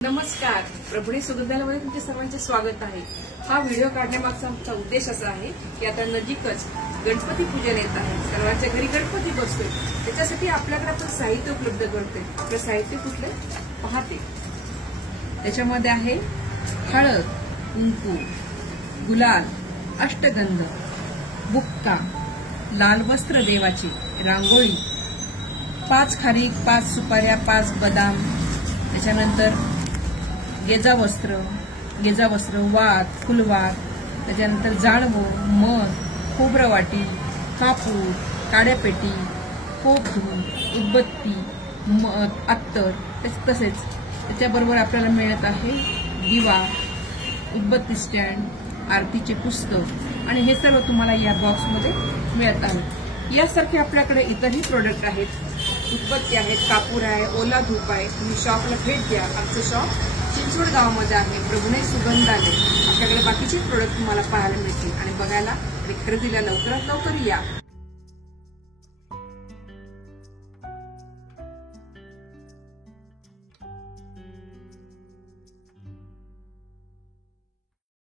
नमस्कार, प्रभुणे सुगंधालयामध्ये तुमचे सर्वांचे स्वागत आहे। हा व्हिडिओ काढण्यामागचा आमचा उद्देश असा आहे की आता नजीकच गणपती पूजन येत आहे। सर्वांच्या घरी गणपती बसतोय, त्याच्यासाठी आपल्याकडे आपण साहित्य उपलब्ध करतोय। आपलं साहित्य कुठलं पाहते, त्याच्यामध्ये आहे हळद, कुंकू, गुलाल, अष्टगंध, बुक्का, लाल वस्त्र देवाची, रांगोळी, 5 खारीक, 5 सुपाऱ्या, 5 बदाम, त्याच्यानंतर गेजा वस्त्र, वात, फुलवात, त्याच्यानंतर जाळवं, मध, खोबरं वाटी, कापूर, काड्यापेटी, कोपधून, उदबत्ती, मध, अत्तर, तसेच त्याच्याबरोबर आपल्याला मिळत आहे दिवा, उदबत्ती स्टँड, आरतीचे पुस्तक आणि हे सर्व तुम्हाला या बॉक्समध्ये मिळत आहे। यासारखे आपल्याकडे इतरही प्रोडक्ट आहेत, उदबत्ती आहेत, कापूर आहे, ओला धूप आहे। तुम्ही शॉपला भेट द्या। आमचं शॉप चिंचवड गावामध्ये आहे, प्रभुणे सुगंधालय। आपल्याकडे बाकीचे प्रोडक्ट तुम्हाला पाहायला मिळतील आणि बघायला आणि खरेदीला लवकरात लवकर या।